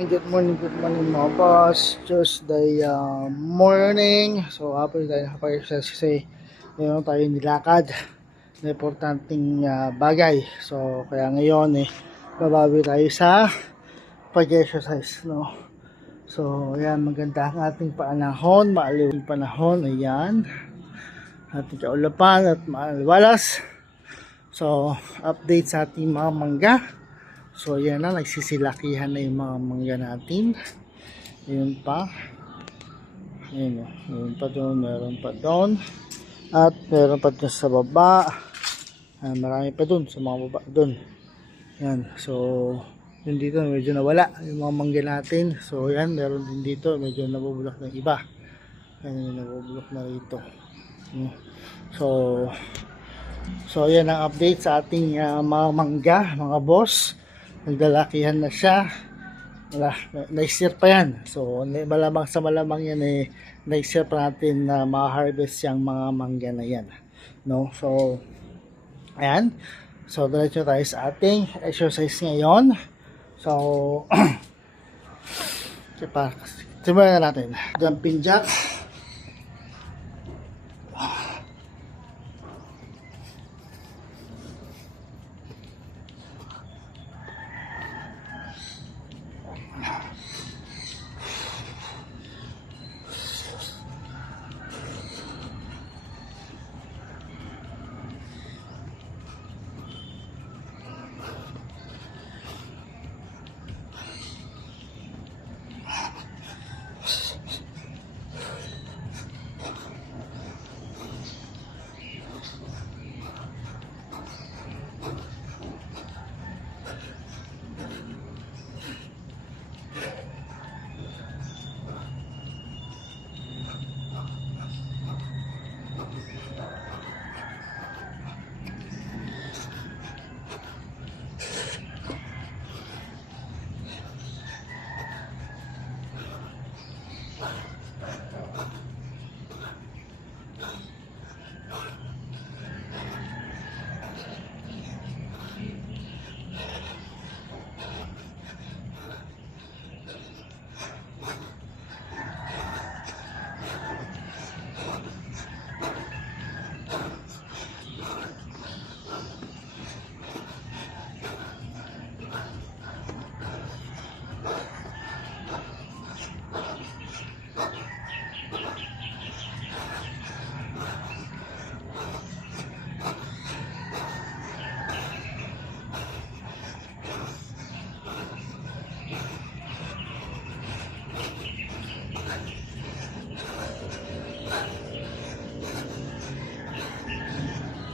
Good morning mga boss. Tuesday morning. So, hapon tayo nakapag-exercise kasi ngayon tayo nilakad na importanteng bagay. So, kaya ngayon babawi tayo sa pag-exercise, no? So, ayan, maganda ang ating panahon, maaliw ang panahon, ayan. Ating kaulapan at maaliwalas. So, update sa ating mga mangga. So, yan na, nagsisilakihan na yung mga mangga natin. Ayun pa. Ayun o. Meron pa doon, meron pa doon. At meron pa doon sa baba. Marami pa doon sa mga baba doon. Yan. So, yun dito medyo nawala yung mga mangga natin. So, yan. Meron din dito. Medyo nabubulok ng iba. Yan, nabubulok na rito. So, yan ang update sa ating mga mangga, mga boss. Nagdalakihan na siya. Next year pa yan. So malamang sa malamang yan next year pa natin na ma-harvest yung mga mangga na yan, no? So ayan. So diretso tayo sa ating exercise ngayon. So simulan na natin. Jumping jack.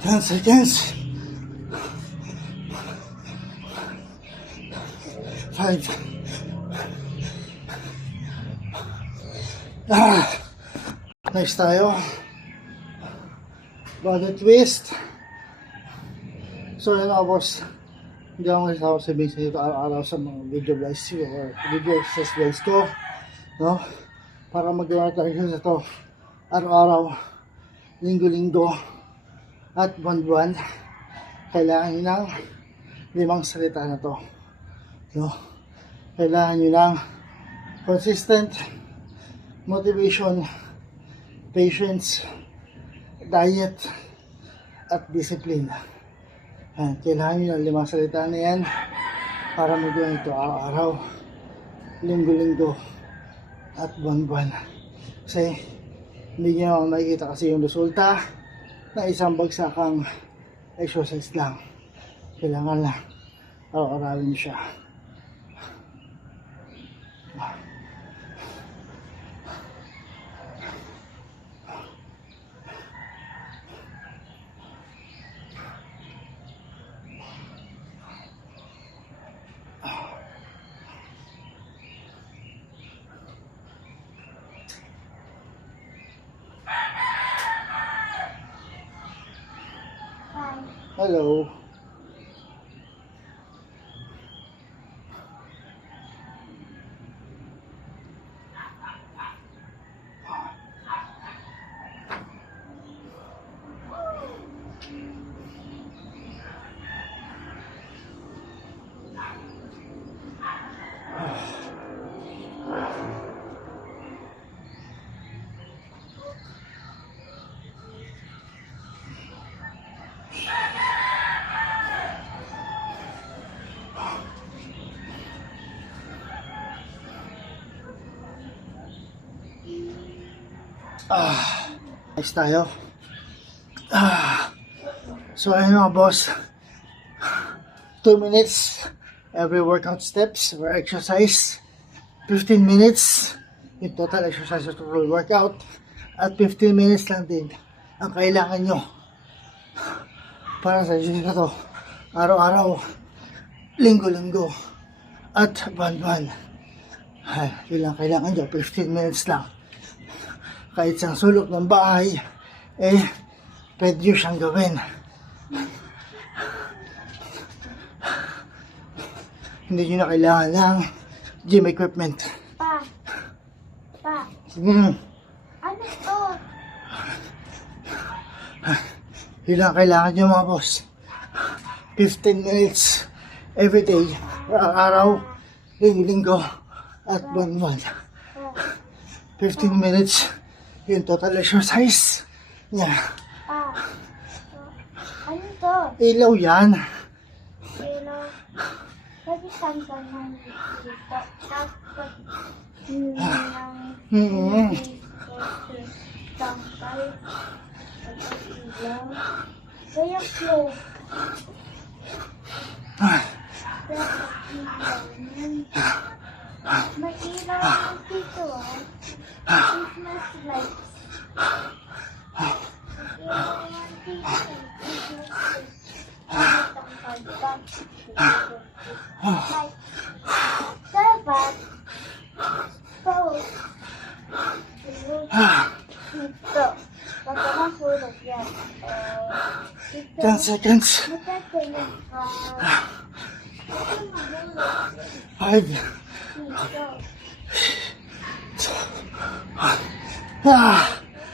Ten seconds. 5. Nice tayo. Body twist. So yun ako boss. Hindi ako kasama sa base dito araw-araw sa mga video vlogs or video exercise vlogs ko, no? Para magawa tayo sa ito araw-araw, linggo-linggo at buwan-buwan. Kailangan nyo ng 5 salita na to, no? Kailangan nyo ng consistent motivation, patience, diet at discipline. Kailangan nyo ng 5 salita na yan para magawa ito araw-araw, linggo-linggo at buwan-buwan. Kasi hindi nyo makikita kasi yung resulta na isang bagsakang exercise lang. Kailangan lang araw-arawin siya. Hello. Next tayo. So ayun mga boss, 2 minutes every workout steps or exercise, 15 minutes in total exercise or total workout, at 15 minutes lang din ang kailangan nyo para sa exercise na to, araw-araw, linggo-linggo, at buwan-buwan. Yun lang kailangan nyo, 15 minutes lang. Kahit sa sulok ng bahay, pwede nyo siyang gawin. Hindi nyo na kailangan ng gym equipment. Pa, ano to? Yun lang kailangan nyo mga boss. 15 minutes every day, araw, linggo, at buwan-buwan. 15 minutes yung total exercise niya. Ano to? Ilaw yan. Pero, pwede tanggal ng dito. Tapos, tanggal. Kaya flow. May ilaw dito Christmas lights. Dapat dito. Baka mahulog yan. 10 seconds. 5.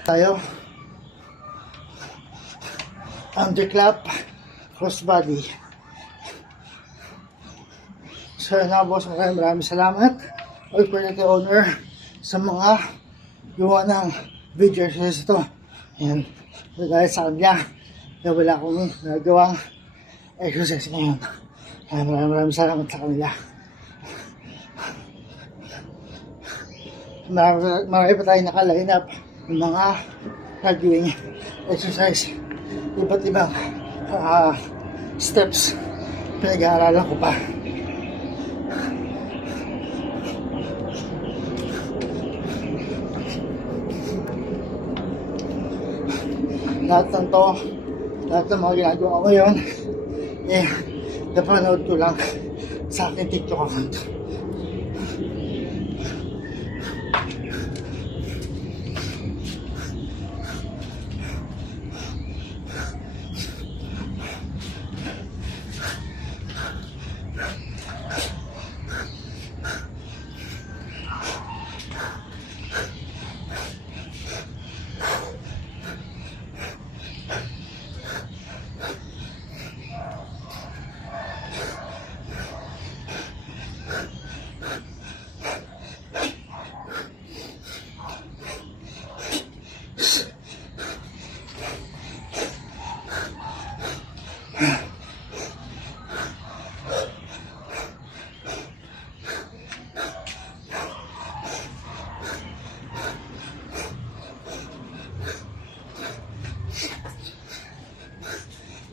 Tayo. Underclap, crossbody. So na boss, maraming salamat all quality owner sa mga gawa ng video exercise ito. Ayan, dahil sa kanya na wala akong nagawang exercise ngayon. Maraming salamat sa kanila. Marami pa tayo naka-line up ng mga nagawing exercise. Iba't ibang steps pinag-aaralan ko pa. Lahat ng mga ginagawa ko ngayon, napanood ko lang sa aking TikTok account.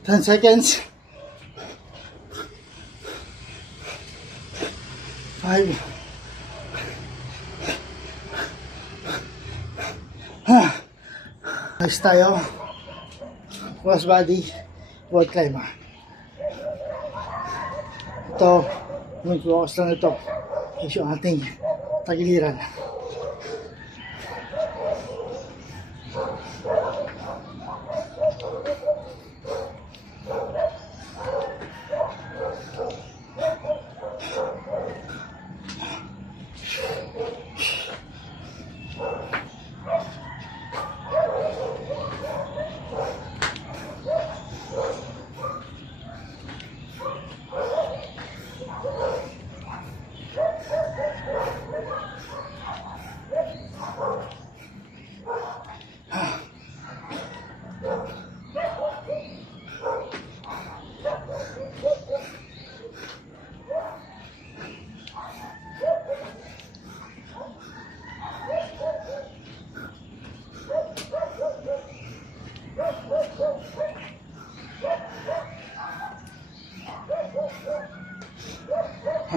Ten seconds. 5. Next tayo. Cross body wall climber. Ito, yung focus lang ito is yung ating tagiliran.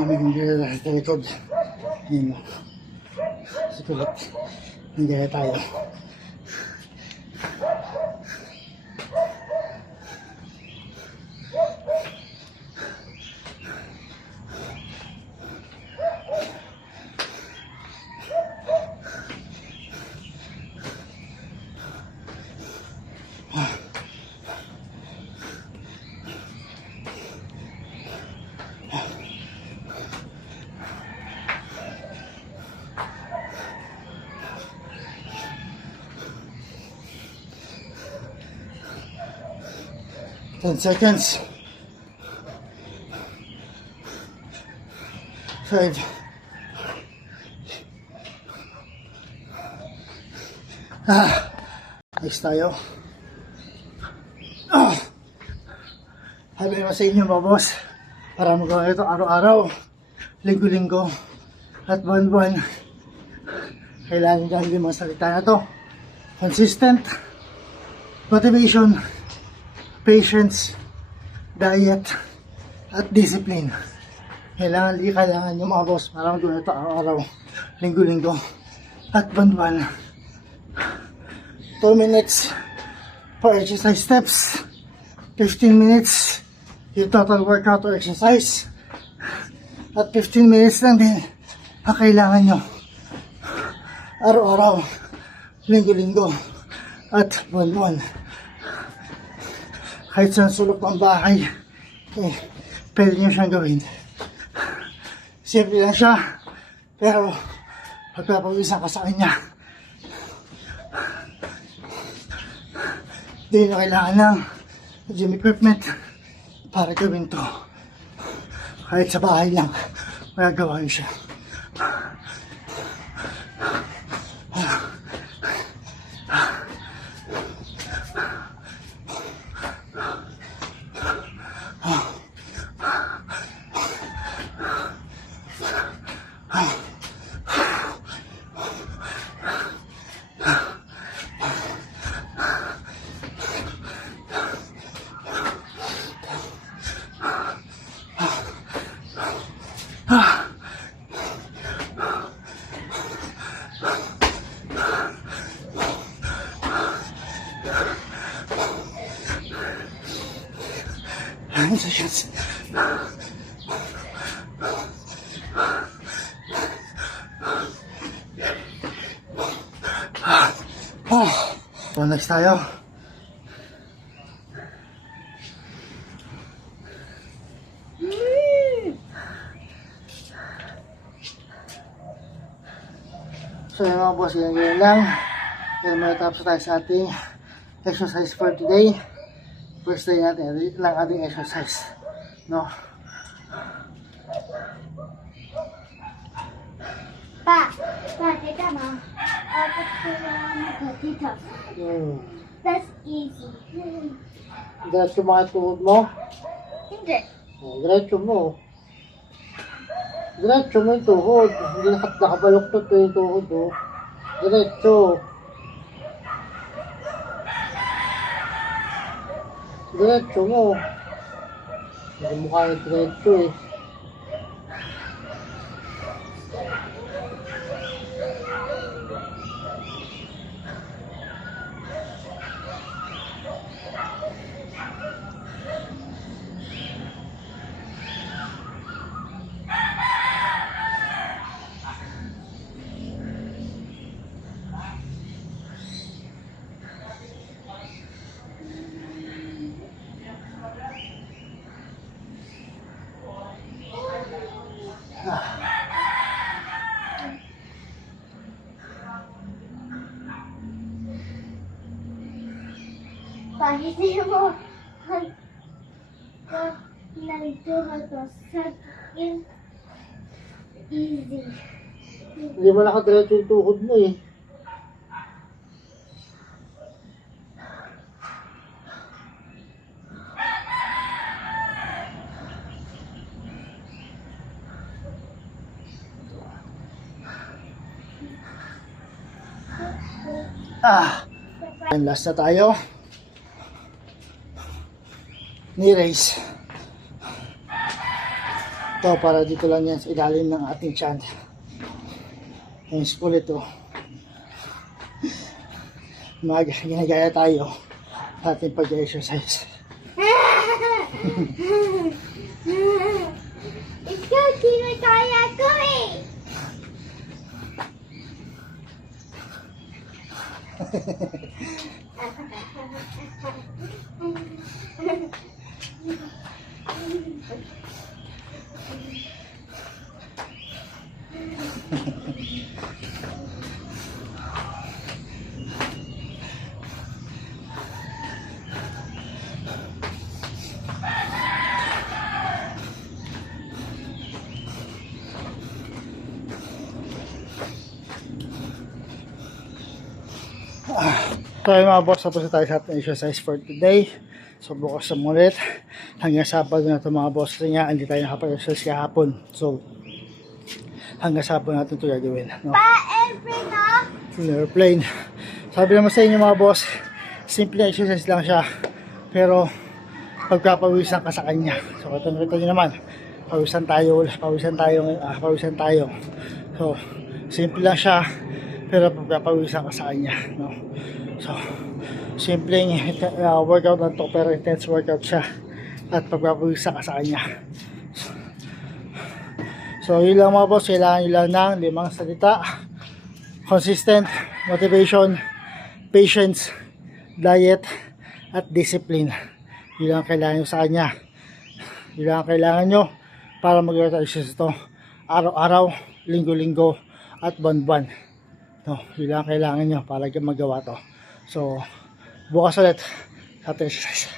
aming gaya sa likod. Yun o. Sikulit. Gaya tayo. Ten seconds. 5. Next tayo. Sabi mo sa inyo mga boss, para magawa ito araw-araw, linggo-linggo, at buwan-buwan. Kailangan gawin mga salita na to. Consistent, motivation, patience, diet, at discipline. Kailangan yung mga boss para magawa ito araw-araw, linggo-linggo, at buwan-buwan. 2 minutes for exercise steps, 15 minutes yung total workout or exercise, at 15 minutes lang din ang kailangan nyo araw-araw, linggo-linggo, at buwan-buwan. Kahit sa sulok ng bahay, pwede nyo siyang gawin. Simple lang siya, pero pagpapawisan ka sa kanya, hindi nyo kailangan ng gym equipment para gawin to. Kahit sa bahay lang, magagawa nyo siya. Seconds. So next tayo. So yun mga boss, ganyan lang. Yan, matapos tayo sa ating exercise for today. First day natin, lang ating exercise, no? Pa, teka na. Dapat ko na dito. That's easy. Diretso mga tuhod mo. Hindi. Diretso mo. Diretso mo yung tuhod. Hindi nakabaluktot yung tuhod, oh. Diretso. Diretso mo. Hindi mo kaya diretso eh. Pa, hindi mo nalituhan to sa yung easy. Hindi mo nakadiretso yung tuhod mo eh. And last na tayo. Knee raise. to para dito lang yan sa ilalim ng ating tiyan. Yung school ito. Ginagaya tayo sa ating pag-exercise. Ikaw, kinakaya ko eh. So yun mga boss, tapos na tayo sa ating exercise for today. So bukas na ulit. Hanggang Sabado na ito mga boss. Kasi nga, hindi tayo nakapag-exercise kahapon. So, hanggang Sabado natin ito gagawin. No? Pa-airplane na. Airplane. Sabi naman sa inyo mga boss, simple exercise lang siya. Pero, pagpapawisan ka sa kanya. So, ito nakita nyo naman. Pawisan tayo. So, simple lang siya. Pero pagpapawisan ka sa kanya. No? So, simpleng workout lang to, pero intense workout siya. At pagpapawisan ka sa kanya. So, yun lang mga boss. Kailangan nyo lang ng 5 salita. Consistent, motivation, patience, diet, at discipline. Yun lang kailangan nyo sa kanya. Yun lang kailangan nyo para mag-exercise ito. Araw-araw, linggo-linggo, at buwan-buwan. No, yun lang kailangan nyo para magawa to. So, bukas ulit sa exercise.